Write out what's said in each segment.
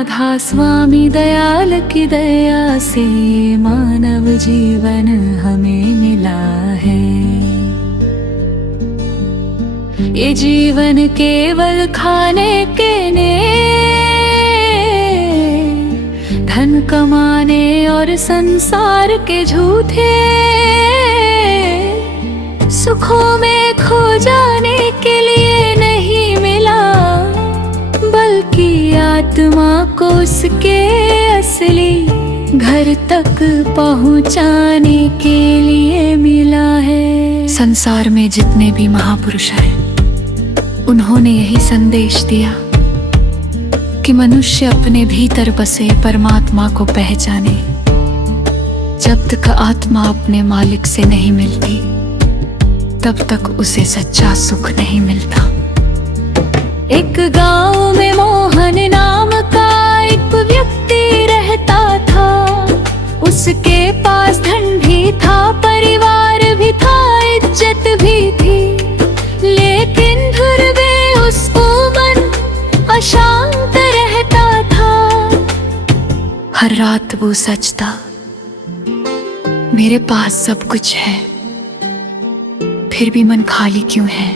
राधा स्वामी दयाल की दया से मानव जीवन हमें मिला है। ये जीवन केवल खाने के ने, धन कमाने और संसार के झूठे सुखों में खो जाने के लिए नहीं मिला, बल्कि आत्मा को उसके असली घर तक पहुंचाने के लिए मिला है। संसार में जितने भी महापुरुष हैं, उन्होंने यही संदेश दिया कि मनुष्य अपने भीतर बसे परमात्मा को पहचाने। जब तक आत्मा अपने मालिक से नहीं मिलती, तब तक उसे सच्चा सुख नहीं मिलता। एक गांव में मोहन नाम का एक व्यक्ति रहता था। उसके पास धन भी था, परिवार भी था, इज्जत भी थी, लेकिन फिर भी उसको मन अशांत रहता था। हर रात वो सोचता, मेरे पास सब कुछ है, फिर भी मन खाली क्यों है।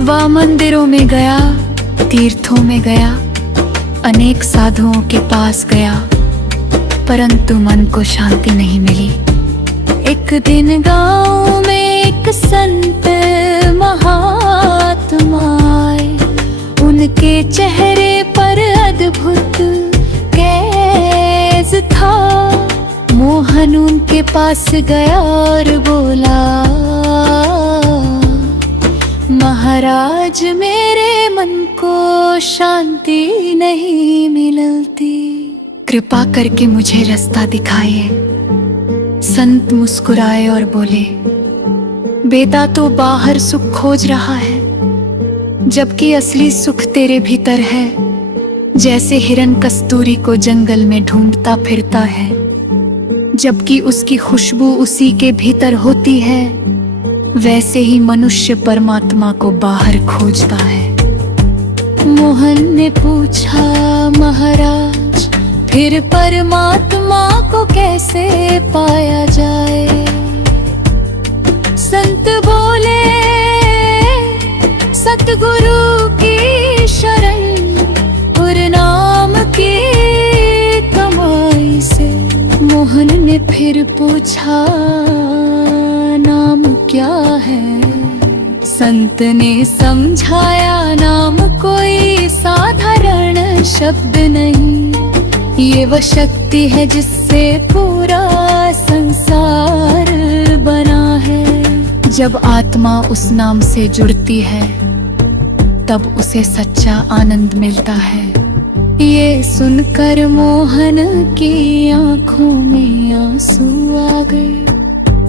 वह मंदिरों में गया, तीर्थों में गया, अनेक साधुओं के पास गया, परंतु मन को शांति नहीं मिली। एक दिन गांव में एक संत महात्मा आए। उनके चेहरे पर अद्भुत कैद था। मोहन उनके पास गया और बोला, महाराज मेरे मन को शांति नहीं मिलती, कृपा करके मुझे रास्ता दिखाइए। संत मुस्कुराए और बोले, बेटा तो बाहर सुख खोज रहा है, जबकि असली सुख तेरे भीतर है। जैसे हिरन कस्तूरी को जंगल में ढूंढता फिरता है, जबकि उसकी खुशबू उसी के भीतर होती है, वैसे ही मनुष्य परमात्मा को बाहर खोजता है। मोहन ने पूछा, महाराज फिर परमात्मा को कैसे पाया जाए। संत बोले, सतगुरु की शरण और नाम की कमाई से। मोहन ने फिर पूछा, नाम क्या है। संत ने समझाया, नाम कोई साधारण शब्द नहीं, ये वह शक्ति है जिससे पूरा संसार बना है। जब आत्मा उस नाम से जुड़ती है, तब उसे सच्चा आनंद मिलता है। ये सुनकर मोहन की आंखों में आंसू आ गए।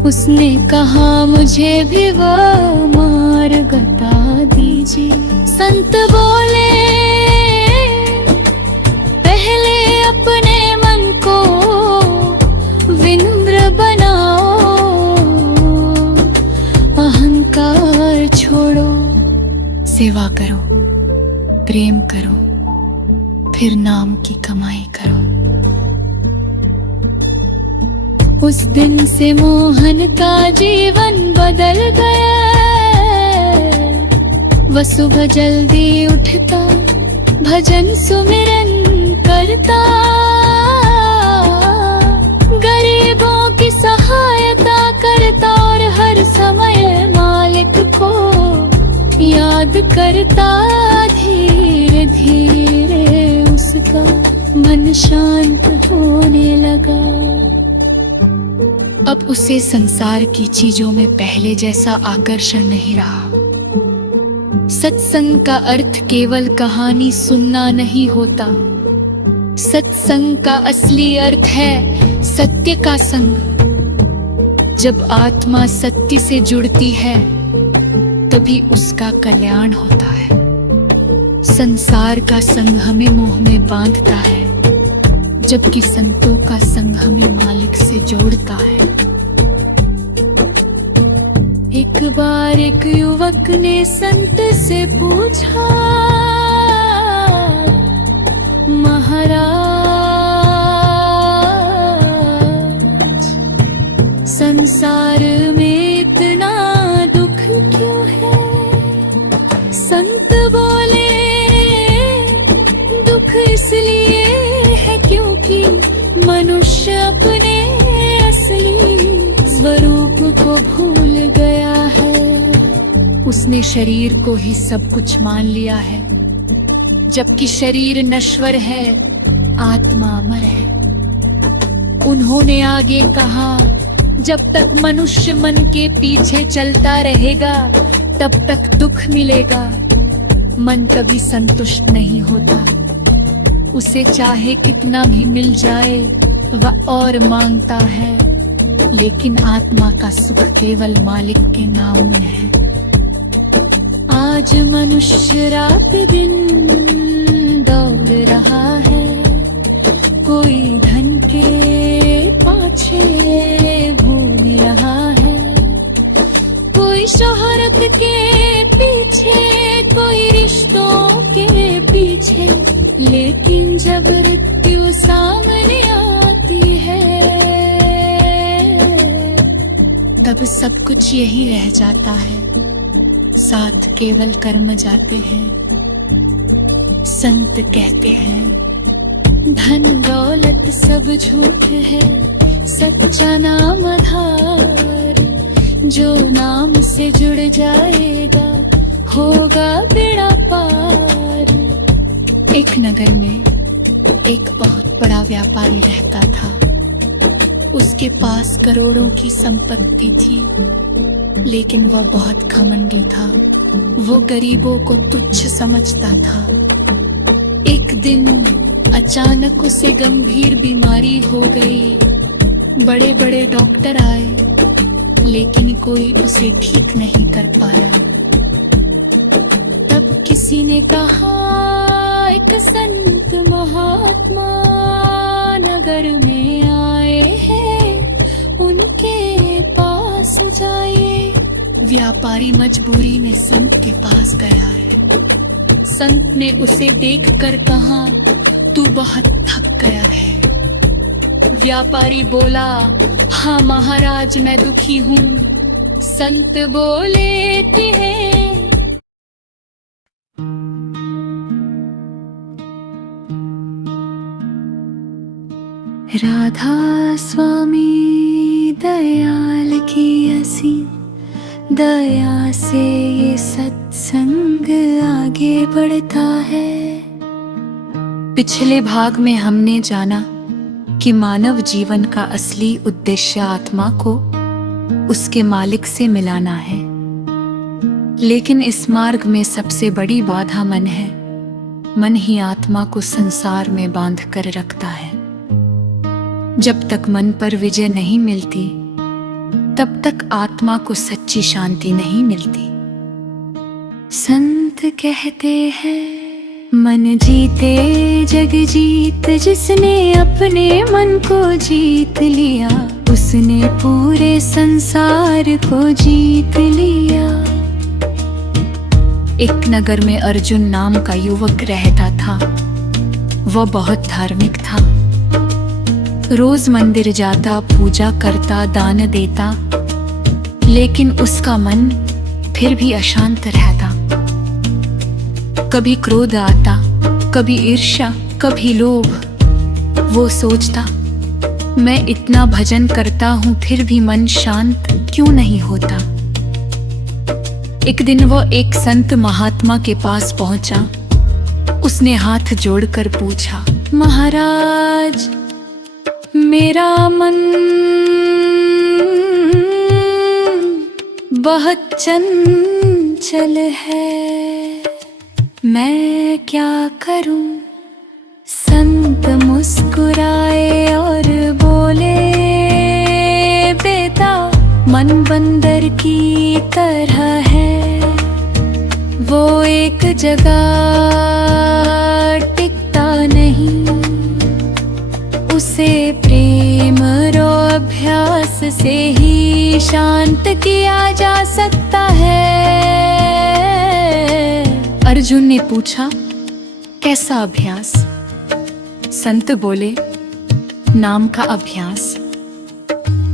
उसने कहा, मुझे भी वो मार्ग बता दीजिए। संत बोले, पहले अपने मन को विनम्र बनाओ, अहंकार छोड़ो, सेवा करो, प्रेम करो, फिर नाम की कमाई करो। उस दिन से मोहन का जीवन बदल गया। वह सुबह जल्दी उठता, भजन सुमिरन करता, गरीबों की सहायता करता और हर समय मालिक को याद करता। धीरे धीरे उसका मन शांत होने लगा। अब उसे संसार की चीजों में पहले जैसा आकर्षण नहीं रहा। सत्संग का अर्थ केवल कहानी सुनना नहीं होता। सत्संग का असली अर्थ है सत्य का संग। जब आत्मा सत्य से जुड़ती है, तभी उसका कल्याण होता है। संसार का संग हमें मोह में बांधता है, जबकि संतों का संग हमें मालिक से जोड़ता है। एक बार एक युवक ने संत से पूछा, महाराज, संसार में इतना दुख क्यों है? संत बोले दुख इसलिए है क्योंकि मनुष्य अपने असली स्वरूप को भूल गया है। उसने शरीर को ही सब कुछ मान लिया है, जबकि शरीर नश्वर है, आत्मा अमर है। उन्होंने आगे कहा, जब तक मनुष्य मन के पीछे चलता रहेगा तब तक दुख मिलेगा। मन कभी संतुष्ट नहीं होता, उसे चाहे कितना भी मिल जाए वह और मांगता है, लेकिन आत्मा का सुख केवल मालिक के नाम में है। आज मनुष्य रात दिन दौड़ रहा है, कोई धन के पाछे घूम रहा है, कोई शोहरत के पीछे, कोई रिश्तों के पीछे। लेकिन जब मृत्यु सामने आती है तब सब कुछ यही रह जाता है, साथ केवल कर्म जाते हैं। संत कहते हैं, धन दौलत सब झूठ है, सच्चा नाम आधार। जो नाम से जुड़ जाएगा होगा बेड़ा पार। एक नगर में एक बहुत बड़ा व्यापारी रहता था। उसके पास करोड़ों की संपत्ति थी, लेकिन वह बहुत घमंडी था। वो गरीबों को तुच्छ समझता था। एक दिन अचानक उसे गंभीर बीमारी हो गई। बड़े बड़े डॉक्टर आए, लेकिन कोई उसे ठीक नहीं कर पाया। तब किसी ने कहा, एक संत महात्मा नगर में आए हैं, उनके पास जाइए। व्यापारी मजबूरी में संत के पास गया है। संत ने उसे देखकर कहा, तू बहुत थक गया है। व्यापारी बोला, हाँ महाराज मैं दुखी हूँ। संत बोले हैं, राधा स्वामी दयाल की असी दया से ये सत्संग आगे बढ़ता है। पिछले भाग में हमने जाना कि मानव जीवन का असली उद्देश्य आत्मा को उसके मालिक से मिलाना है, लेकिन इस मार्ग में सबसे बड़ी बाधा मन है। मन ही आत्मा को संसार में बांध कर रखता है। जब तक मन पर विजय नहीं मिलती, तब तक आत्मा को सच्ची शांति नहीं मिलती। संत कहते हैं, मन जीते जग जीत। जिसने अपने मन को जीत लिया, उसने पूरे संसार को जीत लिया। एक नगर में अर्जुन नाम का युवक रहता था। वह बहुत धार्मिक था। रोज मंदिर जाता, पूजा करता, दान देता, लेकिन उसका मन फिर भी अशांत रहता। कभी क्रोध आता, कभी ईर्ष्या, कभी लोभ। वो सोचता, मैं इतना भजन करता हूँ फिर भी मन शांत क्यों नहीं होता। एक दिन वो एक संत महात्मा के पास पहुंचा। उसने हाथ जोड़कर पूछा, महाराज मेरा मन बहुत चंचल है, मैं क्या करूं। संत मुस्कुराए और बोले, बेटा मन बंदर की तरह है, वो एक जगह टिकता नहीं। उसे प्रेम रो अभ्यास से ही शांत किया जा सकता है। अर्जुन ने पूछा, कैसा अभ्यास? संत बोले, नाम का अभ्यास।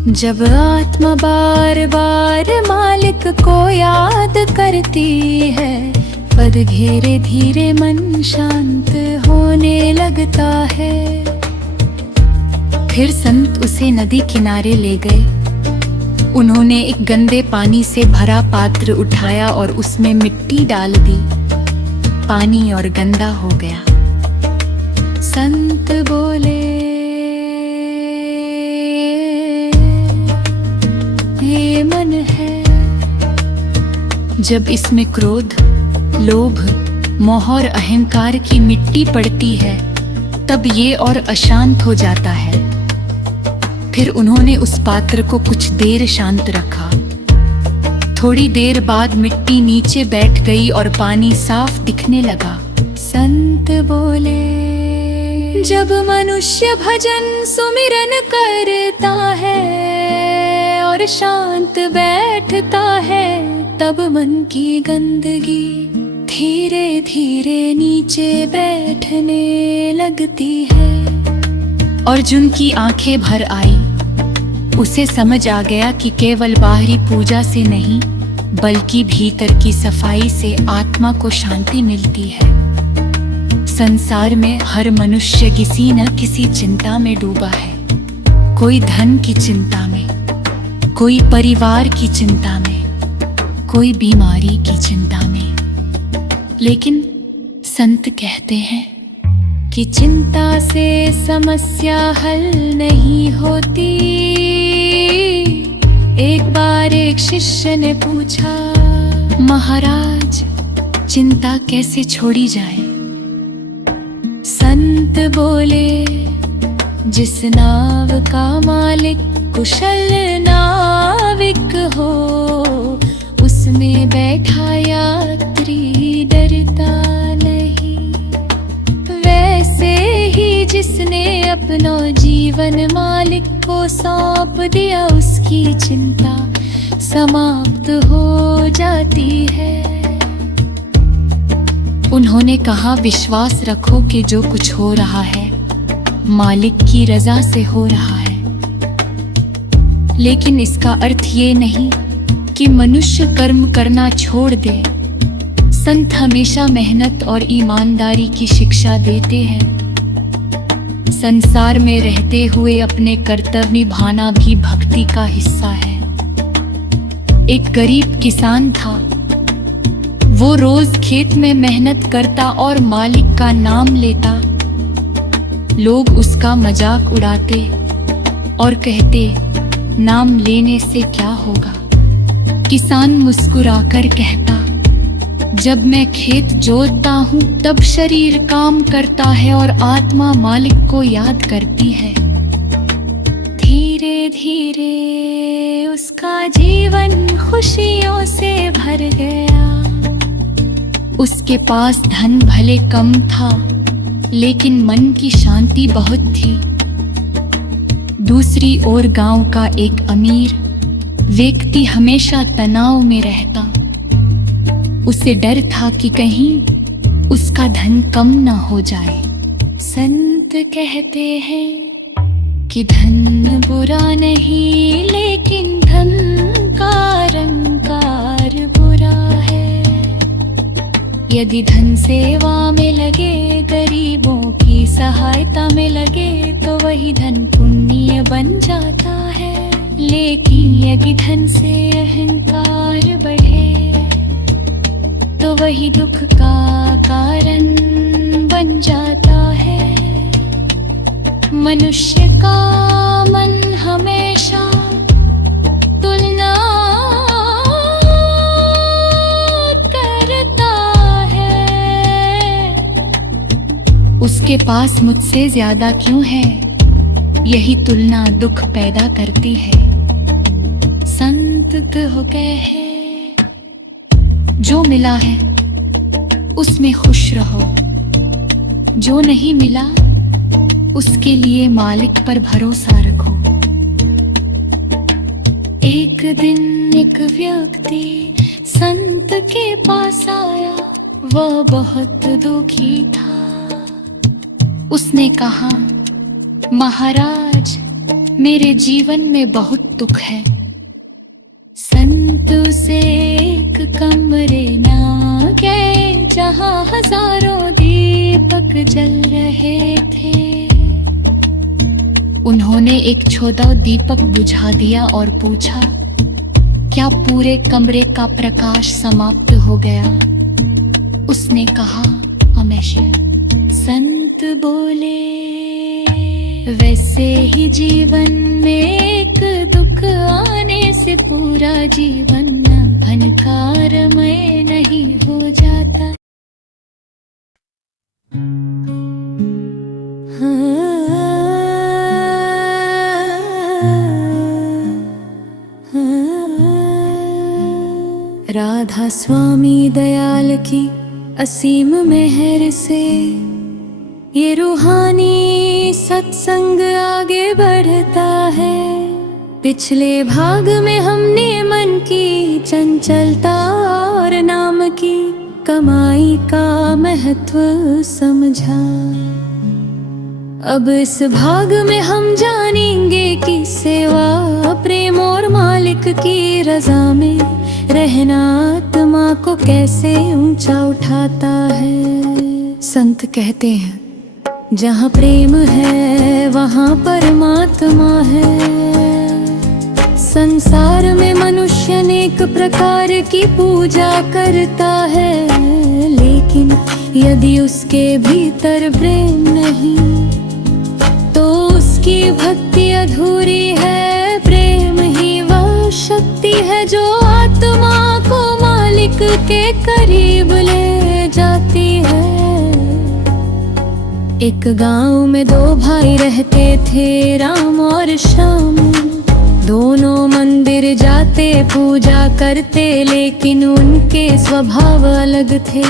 जब आत्मा बार बार मालिक को याद करती है, पद घेरे धीरे मन शांत होने लगता है। फिर संत उसे नदी किनारे ले गए। उन्होंने एक गंदे पानी से भरा पात्र उठाया और उसमें मिट्टी डाल दी। पानी और गंदा हो गया। संत बोले, ये मन है। जब इसमें क्रोध, लोभ, मोह और अहंकार की मिट्टी पड़ती है, तब ये और अशांत हो जाता है। फिर उन्होंने उस पात्र को कुछ देर शांत रखा। थोड़ी देर बाद मिट्टी नीचे बैठ गई और पानी साफ दिखने लगा। संत बोले, जब मनुष्य भजन सुमिरन करता है और शांत बैठता है, तब मन की गंदगी धीरे धीरे नीचे बैठने लगती है। अर्जुन की आंखें भर आई। उसे समझ आ गया कि केवल बाहरी पूजा से नहीं, बल्कि भीतर की सफाई से आत्मा को शांति मिलती है। संसार में हर मनुष्य किसी न किसी चिंता में डूबा है। कोई धन की चिंता में, कोई परिवार की चिंता में, कोई बीमारी की चिंता में। लेकिन संत कहते हैं कि चिंता से समस्या हल नहीं होती। एक बार एक शिष्य ने पूछा, महाराज, चिंता कैसे छोड़ी जाए? संत बोले, जिस नाव का मालिक कुशल नाविक हो, उसमें बैठा यात्री डरता नहीं। वैसे ही जिसने अपना जीवन मालिक को सौंप दिया, उसकी चिंता समाप्त हो जाती है। उन्होंने कहा, विश्वास रखो कि जो कुछ हो रहा है मालिक की रजा से हो रहा है। लेकिन इसका अर्थ ये नहीं कि मनुष्य कर्म करना छोड़ दे। संत हमेशा मेहनत और ईमानदारी की शिक्षा देते हैं। संसार में रहते हुए अपने कर्तव्य निभाना भी भक्ति का हिस्सा है। एक गरीब किसान था। वो रोज खेत में मेहनत करता और मालिक का नाम लेता। लोग उसका मजाक उड़ाते और कहते, नाम लेने से क्या होगा? किसान मुस्कुराकर कहता, जब मैं खेत जोतता हूँ तब शरीर काम करता है और आत्मा मालिक को याद करती है। धीरे धीरे उसका जीवन खुशियों से भर गया। उसके पास धन भले कम था, लेकिन मन की शांति बहुत थी। दूसरी ओर गांव का एक अमीर व्यक्ति हमेशा तनाव में रहता। उसे डर था कि कहीं उसका धन कम न हो जाए। संत कहते हैं कि धन बुरा नहीं, लेकिन धन का अहंकार बुरा है। यदि धन सेवा में लगे, गरीबों की सहायता में लगे, तो वही धन पुण्य बन जाता है। लेकिन यदि धन से अहंकार बढ़े, तो वही दुख का कारण बन जाता है। मनुष्य का मन हमेशा तुलना करता है। उसके पास मुझसे ज्यादा क्यों है? यही तुलना दुख पैदा करती है। संत हो गए हैं, जो मिला है उसमें खुश रहो। जो नहीं मिला, उसके लिए मालिक पर भरोसा रखो। एक दिन एक व्यक्ति संत के पास आया। वह बहुत दुखी था। उसने कहा, महाराज, मेरे जीवन में बहुत दुख है। संत उसे एक कमरे ना गए जहां हजारों दीपक जल रहे थे। उन्होंने एक छोटा दीपक बुझा दिया और पूछा, क्या पूरे कमरे का प्रकाश समाप्त हो गया? उसने कहा, अवश्य। संत बोले, वैसे ही जीवन में एक दुख आने से पूरा जीवन भनकारमय नहीं हो जाता। राधा स्वामी दयाल की असीम मेहर से ये रूहानी सत्संग आगे बढ़ता है। पिछले भाग में हमने मन की चंचलता और नाम की कमाई का महत्व समझा। अब इस भाग में हम जानेंगे कि सेवा प्रेम और मालिक की रजा में रहना आत्मा को कैसे ऊंचा उठाता है। संत कहते हैं, जहाँ प्रेम है वहाँ परमात्मा है। संसार में मनुष्य अनेक प्रकार की पूजा करता है, लेकिन यदि उसके भीतर प्रेम नहीं तो उसकी भक्ति अधूरी है। प्रेम ही वह शक्ति है जो आत्मा को मालिक के करीब ले जाती है। एक गांव में दो भाई रहते थे, राम और श्याम। दोनों मंदिर जाते, पूजा करते, लेकिन उनके स्वभाव अलग थे।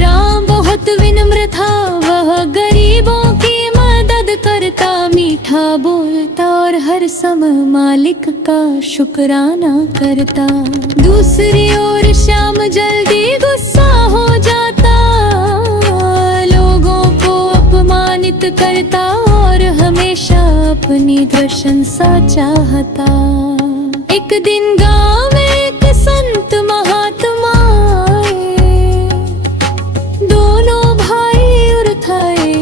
राम बहुत विनम्र था, वह गरीबों की मदद करता, मीठा बोलता और हर समय मालिक का शुक्राना करता। दूसरी ओर श्याम जल्दी गुस्सा हो जाता, लोगों को अपमानित करता और हमेशा अपनी प्रशंसा चाहता। एक दिन गांव में एक संत महात्मा आए, दोनों भाई उठाए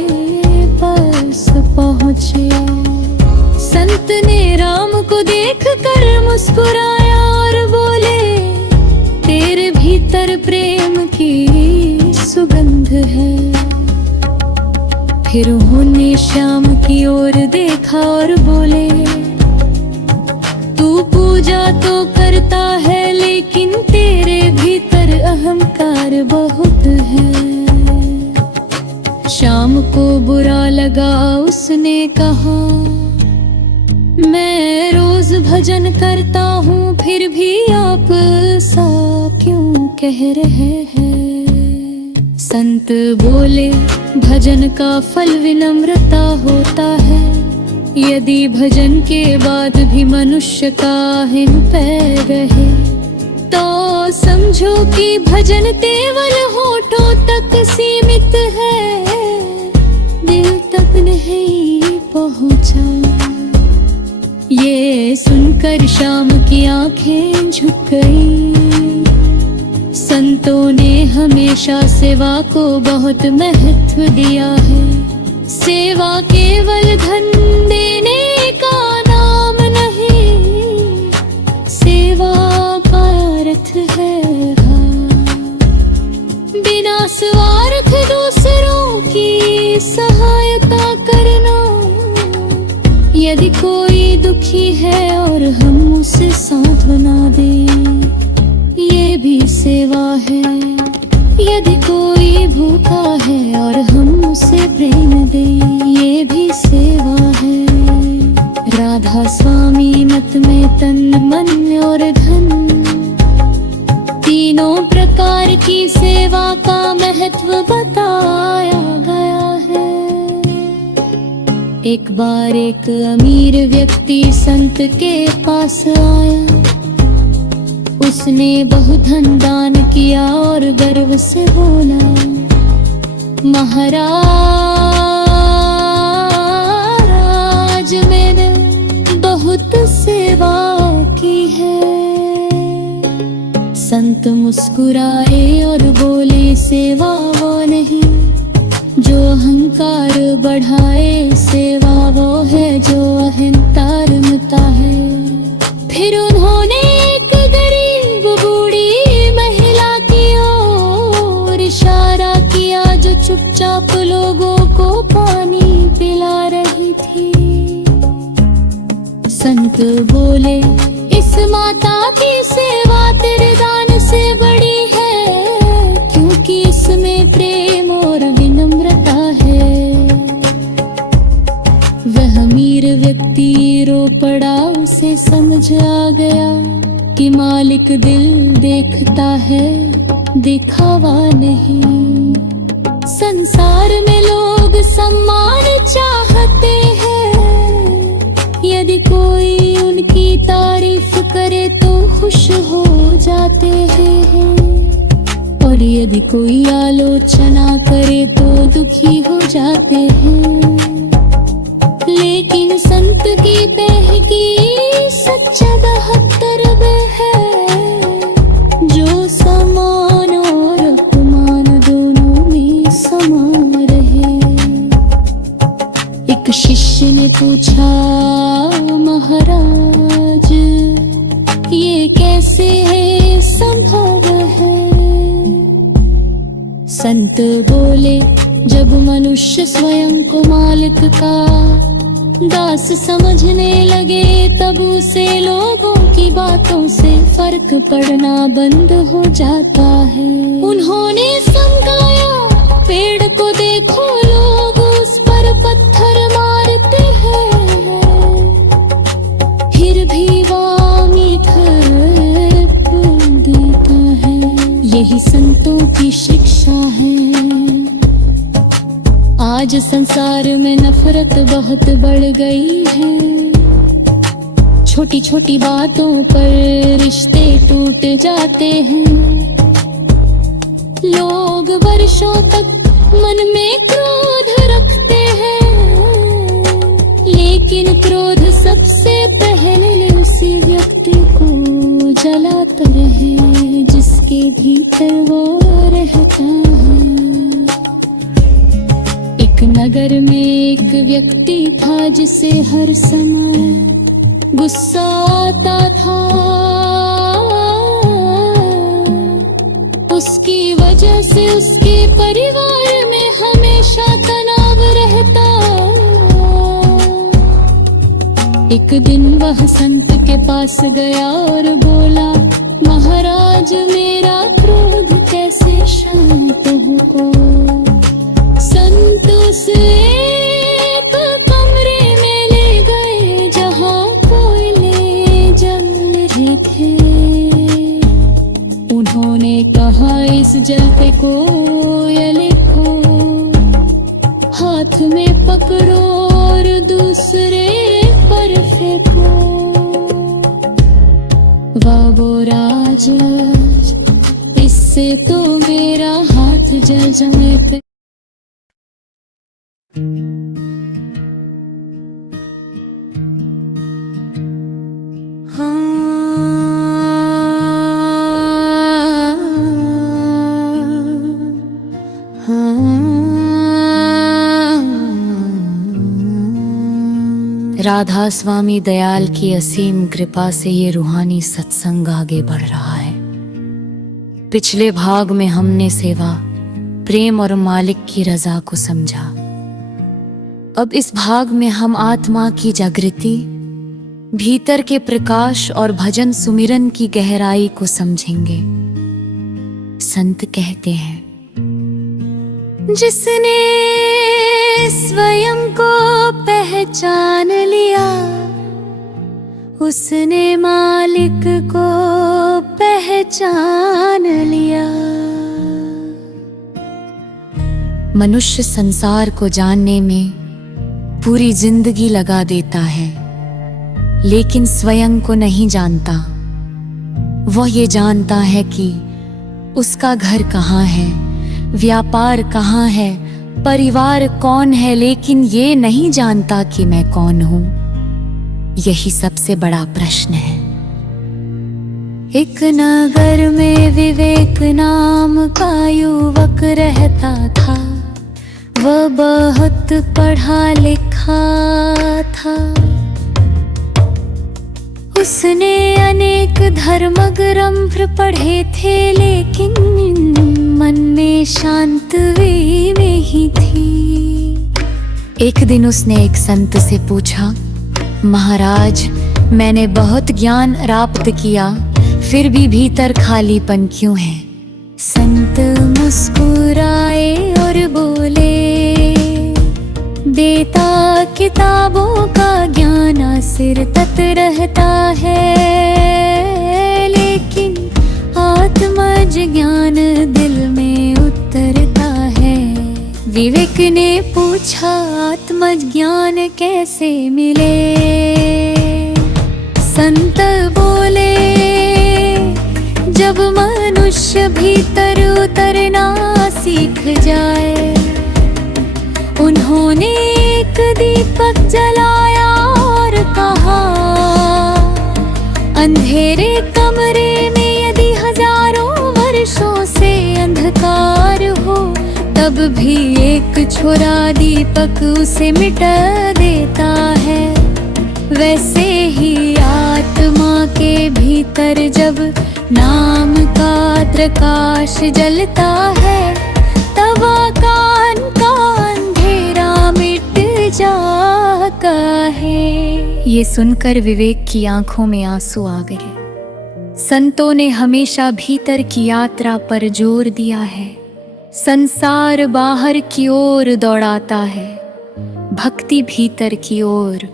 पास पहुँचे। संत ने राम को देखकर मुस्कुराया और बोले, तेरे भीतर प्रेम की सुगंध है। फिर उन्होंने श्याम की ओर देखा और बोले, तू पूजा तो करता है, लेकिन तेरे भीतर अहंकार बहुत है। श्याम को बुरा लगा, उसने कहा, मैं रोज भजन करता हूँ, फिर भी आप सा क्यों कह रहे हैं? संत बोले, भजन का फल विनम्रता होता है। यदि भजन के बाद भी मनुष्य का हिम पैर रहे तो समझो कि भजन केवल होठों तक सीमित है, दिल तक नहीं पहुँचा। ये सुनकर श्याम की आंखें झुक गईं। संतों ने हमेशा सेवा को बहुत महत्व दिया है। सेवा केवल धन देने का नाम नहीं, सेवा का अर्थ है बिना स्वार्थ दूसरों की सहायता करना। यदि कोई दुखी है और हम उसे सांत्वना दें, ये भी सेवा है। यदि कोई भूखा है और हम उसे प्रेम दें, ये भी सेवा है। राधा स्वामी मत में तन मन और धन तीनों प्रकार की सेवा का महत्व बताया गया है। एक बार एक अमीर व्यक्ति संत के पास आया। उसने बहुत धन दान किया और गर्व से बोला, महाराज सेवा की है। संत मुस्कुराए और बोले सेवा वो नहीं जो अहंकार बढ़ाए, सेवा वो है जो अहंकार मिटा है। फिर उन्होंने एक गरीब बूढ़ी महिला की ओर इशारा किया जो चुपचाप लोगों को पानी पिला रही थी। संत बोले इस माता की सेवा तेरे दान से बड़ी है, क्योंकि इसमें प्रेम और विनम्रता है। वह अमीर व्यक्ति रो पड़ा, उसे समझ आ गया कि मालिक दिल देखता है, दिखावा नहीं। संसार में लोग सम्मान चाहते हैं, यदि कोई उनकी तारीफ करे तो खुश हो जाते हैं, और यदि कोई आलोचना करे तो दुखी हो जाते हैं। लेकिन संत की पहकी सच्चा 72 है, जो सम्मान और अपमान दोनों में समा रहे। एक शिष्य ने पूछा महाराज ये कैसे है संभव है? संत बोले जब मनुष्य स्वयं को मालिक का दास समझने लगे, तब उसे लोगों की बातों से फर्क पड़ना बंद हो जाता है। उन्होंने समझाया पेड़ को देखो, लोग उस पर पत्थर मारते हैं, फिर भी वह मीठा फल देता है। यही संतों की शिक्षा है। आज संसार में नफरत बहुत बढ़ गई है, छोटी छोटी बातों पर रिश्ते टूट जाते हैं। लोग वर्षों तक मन में क्रोध रखते हैं, लेकिन क्रोध सबसे पहले उसी व्यक्ति को जलाता है जिसके भीतर वो रहता है। नगर में एक व्यक्ति था जिसे हर समय गुस्सा आता था। उसकी वजह से उसके परिवार में हमेशा तनाव रहता। एक दिन वह संत के पास गया और बोला, महाराज मेरा क्रोध कैसे शांत हो? संत उसे एक कमरे में ले गए जहाँ कोयले जल रहे थे। उन्होंने कहा इस जलते कोयले को हाथ में पकड़ो और दूसरे पर फेंको। वाह वो राजा, इससे तो मेरा हाथ जल जाए। राधा स्वामी दयाल की असीम कृपा से ये रूहानी सत्संग आगे बढ़ रहा है। पिछले भाग में हमने सेवा, प्रेम और मालिक की रजा को समझा। अब इस भाग में हम आत्मा की जागृति, भीतर के प्रकाश और भजन सुमिरन की गहराई को समझेंगे। संत कहते हैं, जिसने स्वयं को पहचान लिया, उसने मालिक को पहचान लिया। मनुष्य संसार को जानने में पूरी जिंदगी लगा देता है, लेकिन स्वयं को नहीं जानता। वह ये जानता है कि उसका घर कहाँ है, व्यापार कहाँ है, परिवार कौन है, लेकिन ये नहीं जानता कि मैं कौन हूँ। यही सबसे बड़ा प्रश्न है। एक नगर में विवेक नाम का युवक रहता था। वह बहुत पढ़ा लिखा था। उसने अनेक धर्म ग्रंथ पढ़े थे, लेकिन मन में शांति नहीं थी। एक दिन उसने एक संत से पूछा, महाराज, मैंने बहुत ज्ञान प्राप्त किया, फिर भी भीतर खालीपन क्यों है? संत मुस्कुराए और बोले, बेटा, किताबों का ज्ञान सिर तक रहता है, लेकिन आत्मज ज्ञान दिल में उतरता है। विवेक ने पूछा, आत्मज ज्ञान कैसे मिले? संत बोले, जब मनुष्य भीतर उतरना सीख जाए। उन्होंने एक दीपक जलाया और कहा, अंधेरे कमरे में यदि हजारों वर्षों से अंधकार हो, तब भी एक छोरा दीपक उसे मिटा देता है। वैसे ही आत्मा के भीतर जब नाम का प्रकाश जलता है, तब कान का अंधेरा मिट जाता है। ये सुनकर विवेक की आंखों में आंसू आ गए। संतों ने हमेशा भीतर की यात्रा पर जोर दिया है। संसार बाहर की ओर दौड़ाता है, भक्ति भीतर की ओर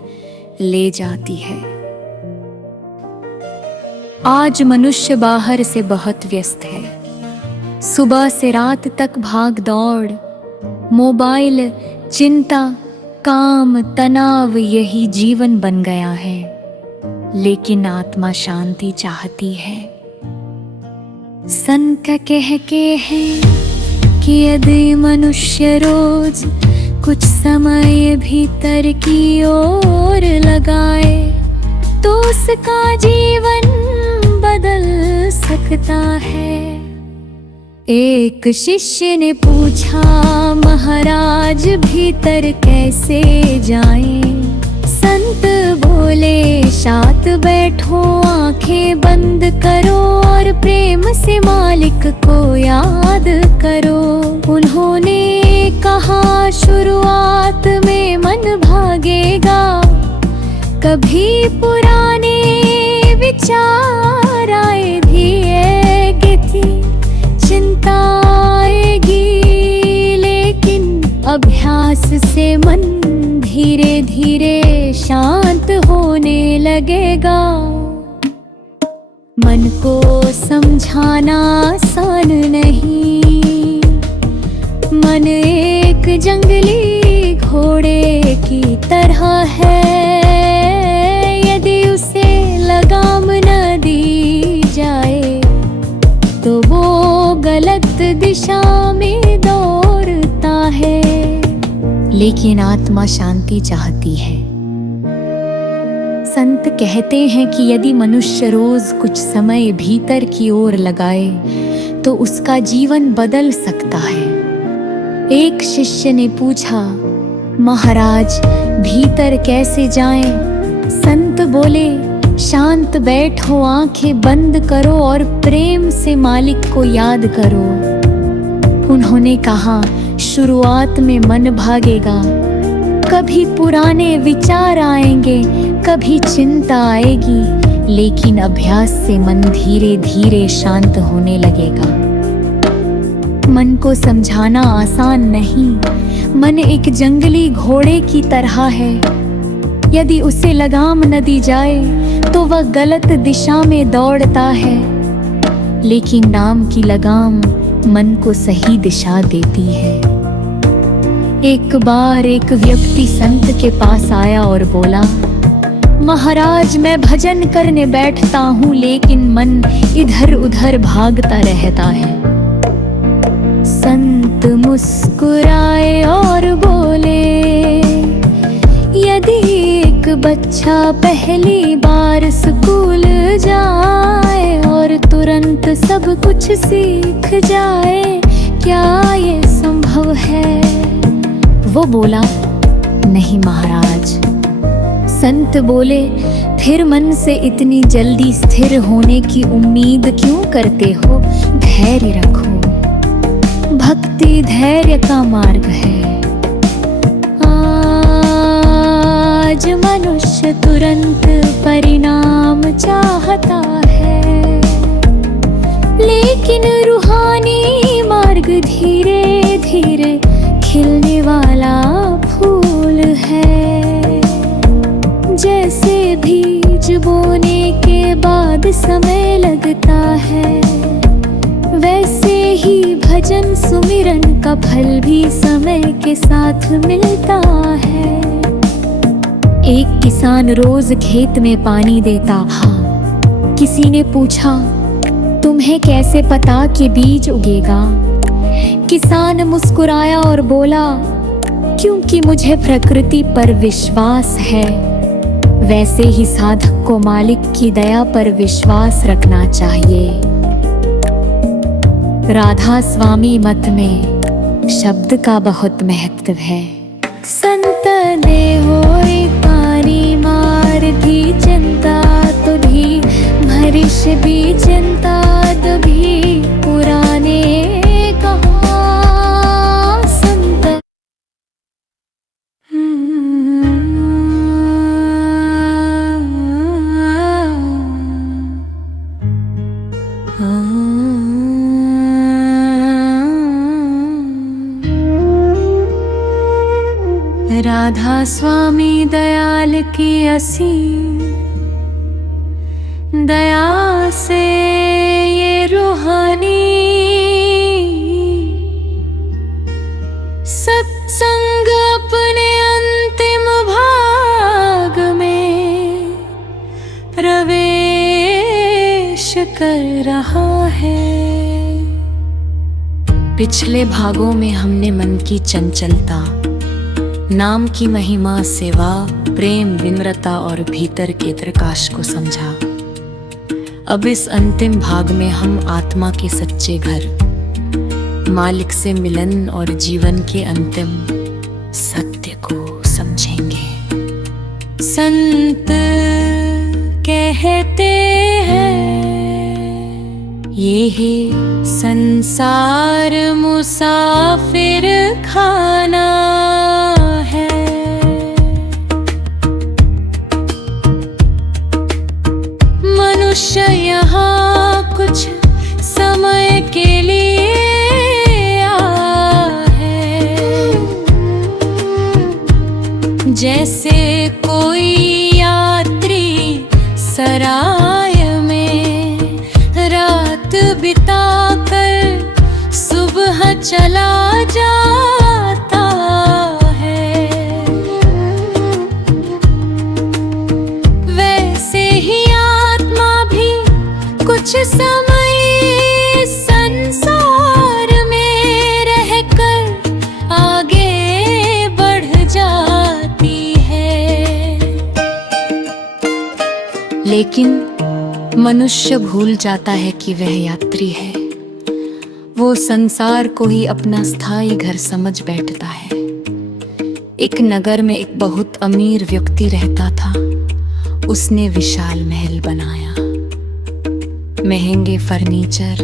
ले जाती है। आज मनुष्य बाहर से बहुत व्यस्त है। सुबह से रात तक भाग दौड़, मोबाइल, चिंता, काम, तनाव, यही जीवन बन गया है। लेकिन आत्मा शांति चाहती है। संत कहते हैं कि यदि मनुष्य रोज कुछ समय भीतर की ओर लगाए, तो उसका जीवन बदल सकता है। एक शिष्य ने पूछा, महाराज, भीतर कैसे जाएं? संत बोले, शांत बैठो, आंखें बंद करो और प्रेम से मालिक को याद करो। उन्होंने कहा, शुरुआत में मन भागेगा, कभी पुराने विचार आएगी, चिंता आएगी, लेकिन अभ्यास से मन धीरे धीरे शांत होने लगेगा। मन को समझाना आसान नहीं। मन एक जंगली घोड़े की तरह है, यदि उसे लगाम न दी जाए तो वो गलत दिशा में दौड़ता है। लेकिन आत्मा शांति चाहती है। संत कहते हैं कि यदि मनुष्य रोज कुछ समय भीतर की ओर लगाए, तो उसका जीवन बदल सकता है। एक शिष्य ने पूछा, महाराज, भीतर कैसे जाएं? संत बोले, शांत बैठो, आंखें बंद करो और प्रेम से मालिक को याद करो। उन्होंने कहा, शुरुआत में मन भागेगा, कभी पुराने विचार आएंगे, कभी चिंता आएगी, लेकिन अभ्यास से मन धीरे धीरे शांत होने लगेगा। मन को समझाना आसान नहीं। मन एक जंगली घोड़े की तरह है। यदि उसे लगाम न दी जाए तो वह गलत दिशा में दौड़ता है, लेकिन नाम की लगाम मन को सही दिशा देती है। एक बार एक व्यक्ति संत के पास आया और बोला, महाराज, मैं भजन करने बैठता हूँ, लेकिन मन इधर उधर भागता रहता है। संत मुस्कुराए और बोले, यदि एक बच्चा पहली बार स्कूल जाए और तुरंत सब कुछ सीख जाए, क्या ये संभव है? वो बोला, नहीं महाराज। संत बोले, फिर मन से इतनी जल्दी स्थिर होने की उम्मीद क्यों करते हो? धैर्य रखो, भक्ति धैर्य का मार्ग है। आज मनुष्य तुरंत परिणाम चाहता है, लेकिन रूहानी मार्ग धीरे धीरे खिलने वाला फूल है। जैसे बीज बोने के बाद समय लगता है, वैसे ही भजन सुमिरन का फल भी समय के साथ मिलता है। एक किसान रोज खेत में पानी देता था। किसी ने पूछा, तुम्हें कैसे पता कि बीज उगेगा? किसान मुस्कुराया और बोला, क्योंकि मुझे प्रकृति पर विश्वास है। वैसे ही साधक को मालिक की दया पर विश्वास रखना चाहिए। राधा स्वामी मत में शब्द का बहुत महत्व है। संत ने होई पानी मार दी चिंता तुधी, भविष्य भी चिंता दभी पुराने कहा संत। राधा स्वामी दयाल की असीम दया से ये रूहानी सत्संग अपने अंतिम भाग में प्रवेश कर रहा है। पिछले भागों में हमने मन की चंचलता, नाम की महिमा, सेवा, प्रेम, विनम्रता और भीतर के प्रकाश को समझा। अब इस अंतिम भाग में हम आत्मा के सच्चे घर, मालिक से मिलन और जीवन के अंतिम सत्य को समझेंगे। संत कहते हैं, ये है संसार मुसाफिर खाना है। मनुष्य यहाँ कुछ समय के लिए आया है। जैसे कोई यात्री सराय में रात बिताकर सुबह चला जाता है, वैसे ही आत्मा भी कुछ समय संसार में रहकर आगे बढ़ जाती है। लेकिन मनुष्य भूल जाता है कि वह यात्री है। वो संसार को ही अपना स्थायी घर समझ बैठता है। एक नगर में एक बहुत अमीर व्यक्ति रहता था। उसने विशाल महल बनाया, महंगे फर्नीचर,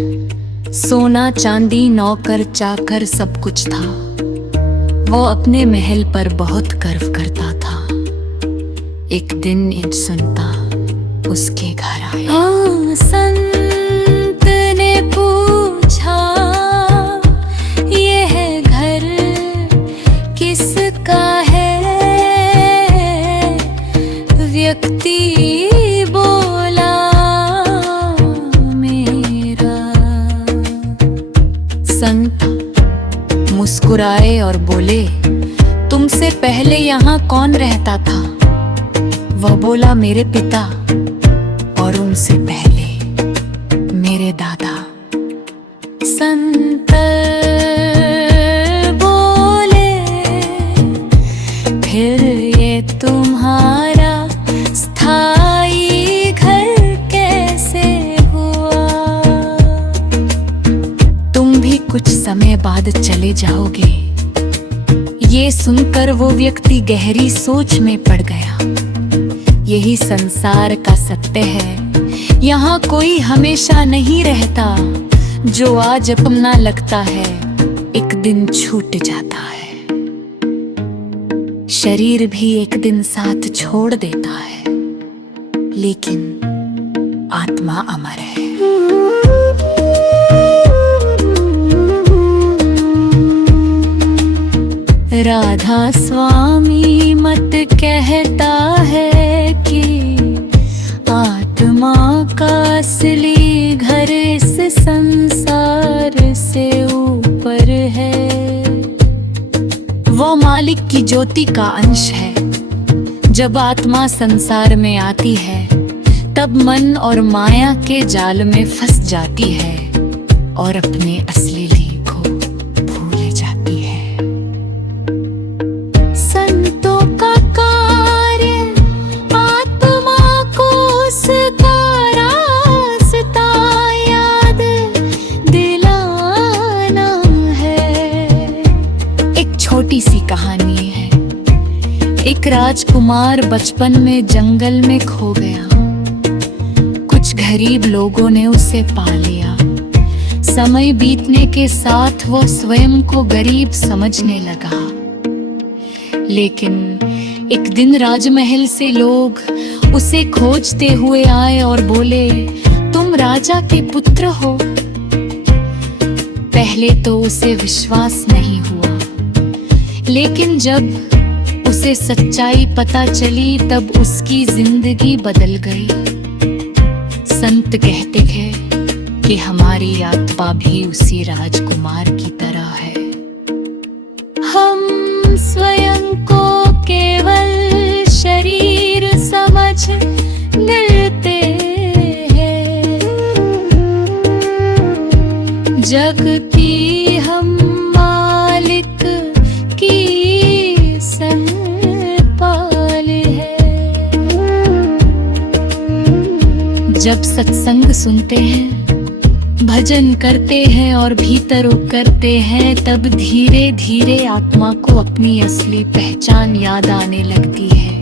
सोना चांदी, नौकर चाकर सब कुछ था। वो अपने महल पर बहुत गर्व करता था। एक दिन एक संता उसके घर आया। संत ने पूछा, यह घर किसका है? व्यक्ति बोला, मेरा। संत मुस्कुराए और बोले, तुमसे पहले यहाँ कौन रहता था? वह बोला, मेरे पिता, और उनसे पहले मेरे दादा। संत बोले, फिर ये तुम्हारा जाओगे। ये सुनकर वो व्यक्ति गहरी सोच में पड़ गया। यही संसार का सत्य है, यहाँ कोई हमेशा नहीं रहता। जो आज अपना लगता है एक दिन छूट जाता है। शरीर भी एक दिन साथ छोड़ देता है, लेकिन आत्मा अमर है। राधा स्वामी मत कहता है कि आत्मा का असली घर इस संसार से ऊपर है। वो मालिक की ज्योति का अंश है। जब आत्मा संसार में आती है तब मन और माया के जाल में फंस जाती है और अपने असली ली को भूल जाती है। संतों का कार्य आत्मा को उसका रास्ता याद दिलाना है। एक छोटी सी कहानी है। एक राजकुमार बचपन में जंगल में खो गया। कुछ गरीब लोगों ने उसे पा लिया। समय बीतने के साथ वो स्वयं को गरीब समझने लगा। लेकिन एक दिन राजमहल से लोग उसे खोजते हुए आए और बोले, तुम राजा के पुत्र हो। पहले तो उसे विश्वास नहीं हुआ, लेकिन जब उसे सच्चाई पता चली तब उसकी जिंदगी बदल गई। संत कहते हैं कि हमारी आत्मा भी उसी राजकुमार की तरह है। हम स्वयं को केवल शरीर समझ लेते हैं। जग की हम मालिक की संभाल है। जब सत्संग सुनते हैं, भजन करते हैं और भीतर उतरते हैं, तब धीरे धीरे आत्मा को अपनी असली पहचान याद आने लगती है।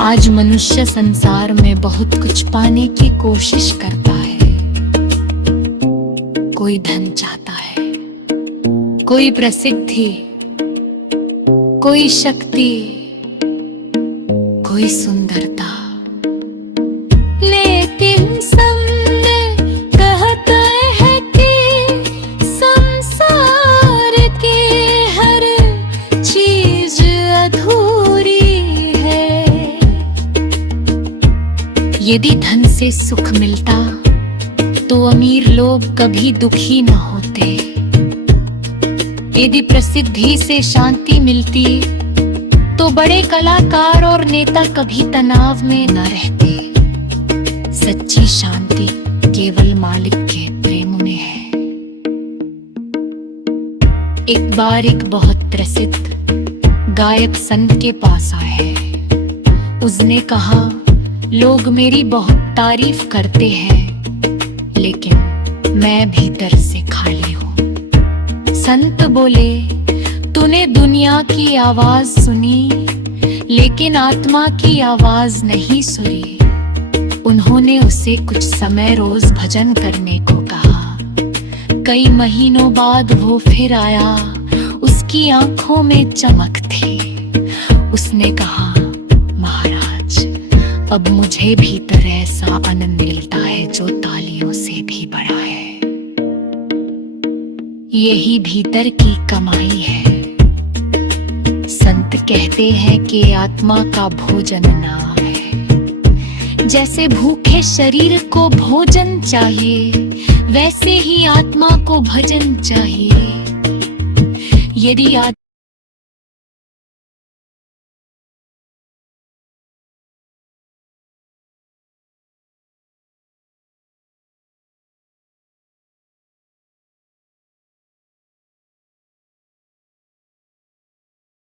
आज मनुष्य संसार में बहुत कुछ पाने की कोशिश करता है। कोई धन चाहता है, कोई प्रसिद्धि, कोई शक्ति, कोई सुंदरता। लेकिन यदि धन से सुख मिलता तो अमीर लोग कभी दुखी न होते। यदि प्रसिद्धि से शांति मिलती तो बड़े कलाकार और नेता कभी तनाव में न रहते। सच्ची शांति केवल मालिक के प्रेम में है। एक बार एक बहुत प्रसिद्ध गायक संत के पास आए। उसने कहा, लोग मेरी बहुत तारीफ करते हैं, लेकिन मैं भीतर से खाली हूँ। संत बोले, तूने दुनिया की आवाज सुनी, लेकिन आत्मा की आवाज नहीं सुनी। उन्होंने उसे कुछ समय रोज भजन करने को कहा। कई महीनों बाद वो फिर आया। उसकी आंखों में चमक थी। उसने कहा, महाराज, अब मुझे भीतर ऐसा आनंद मिलता है जो तालियों से भी बड़ा है। यही भीतर की कमाई है। संत कहते हैं कि आत्मा का भोजन नाम है। जैसे भूखे शरीर को भोजन चाहिए, वैसे ही आत्मा को भजन चाहिए। यदि